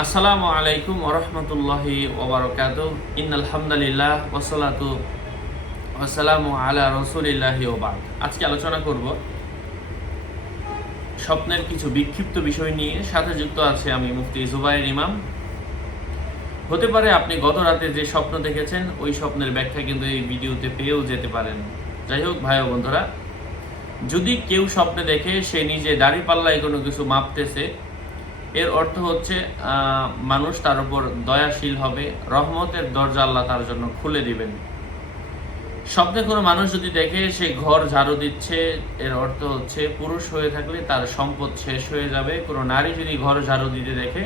আসসালামু আলাইকুম ওরহমতুল্লাহি ওবারকাতুহ। ইন্নাল হামদুলিল্লাহ ওয়াসসালাতু ওয়াসসালামু আলা রাসূলিল্লাহি ওয়া বা'দ। আজকে আলোচনা করব স্বপ্নের কিছু বিক্ষিপ্ত বিষয় নিয়ে। সাথে যুক্ত আছে আমি মুফতি জুবায়ের ইমাম। হতে পারে আপনি গত রাতে যে স্বপ্ন দেখেছেন ওই স্বপ্নের ব্যাখ্যা কিন্তু এই ভিডিওতে পেয়েও যেতে পারেন। যাই হোক ভাই ও বন্ধুরা, যদি কেউ স্বপ্নে দেখে সে নিজে দাঁড়িপাল্লায় কোনো কিছু মাপতেছে, এর অর্থ হচ্ছে মানুষ তার উপর দয়াশীল হবে, রহমতের দরজা আল্লাহ তার জন্য খুলে দিবেন। স্বপ্নে কোনো মানুষ যদি দেখে সে ঘর ঝাড়ু দিচ্ছে, এর অর্থ হচ্ছে পুরুষ হয়ে থাকলে তার সম্পদ শেষ হয়ে যাবে। কোনো নারী যদি ঘর ঝাড়ু দিতে দেখে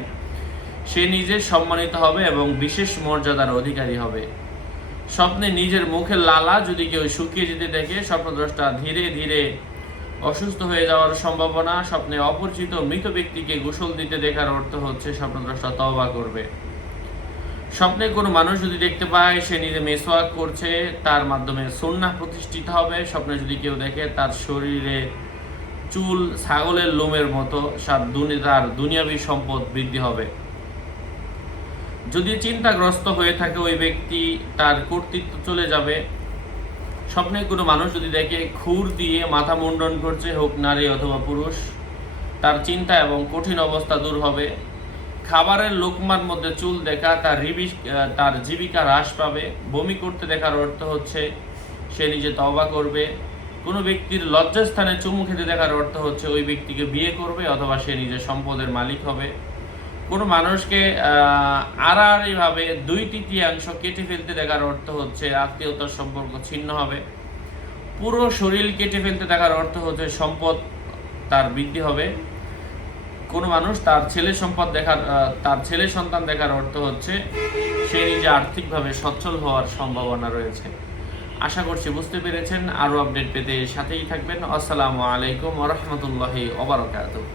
সে নিজে সম্মানিত হবে এবং বিশেষ মর্যাদার অধিকারী হবে। স্বপ্নে নিজের মুখের লালা যদি কেউ শুকিয়ে যেতে দেখে, স্বপ্নদ্রষ্টা ধীরে ধীরে অসুস্থ হয়ে যাওয়ার সম্ভাবনা। স্বপ্নে অপরিচিত মৃত ব্যক্তিকে গোসল দিতে দেখার অর্থ হচ্ছে স্বপ্নদ্রষ্টা তওবা করবে। স্বপ্নে কোনো মানুষ যদি দেখতে পায় সে নিজে মেসওয়াক করছে, তার মাধ্যমে সুন্নাহ প্রতিষ্ঠিত হবে। স্বপ্নে যদি কেউ দেখে তার শরীরে চুল ছাগলের লোমের মতো, তার দুনিয়াবী সম্পদ বৃদ্ধি হবে। যদি চিন্তাগ্রস্ত হয়ে থাকে ওই ব্যক্তি, তার কর্তৃত্ব চলে যাবে। স্বপ্নে কোনো মানুষ যদি দেখে খুর দিয়ে মাথা মুন্ডন করছে, হোক নারী অথবা পুরুষ, তার চিন্তা এবং কঠিন অবস্থা দূর হবে। খাবারের লোকমার মধ্যে চুল দেখা, তার জীবিকা হ্রাস পাবে। বমি করতে দেখার অর্থ হচ্ছে সে নিজে তওবা করবে। কোনো ব্যক্তির লজ্জাস্থানে চুমু খেতে দেখার অর্থ হচ্ছে ওই ব্যক্তিকে বিয়ে করবে অথবা সে নিজের সম্পদের মালিক হবে। কোনো মানুষকে আড়াআড়িভাবে 2/3 কেটে ফেলতে দেখার অর্থ হচ্ছে আত্মীয়তার সম্পর্ক ছিন্ন হবে। পুরো শরীর কেটে ফেলতে দেখার অর্থ হচ্ছে সম্পদ তার বৃদ্ধি হবে। কোনো মানুষ তার ছেলে সন্তান দেখার অর্থ হচ্ছে সে নিজে আর্থিকভাবে সচ্ছল হওয়ার সম্ভাবনা রয়েছে। আশা করছি বুঝতে পেরেছেন। আরও আপডেট পেতে সাথেই থাকবেন। আসসালামু আলাইকুম ওয়া রাহমাতুল্লাহি ওয়া বারাকাতুহু।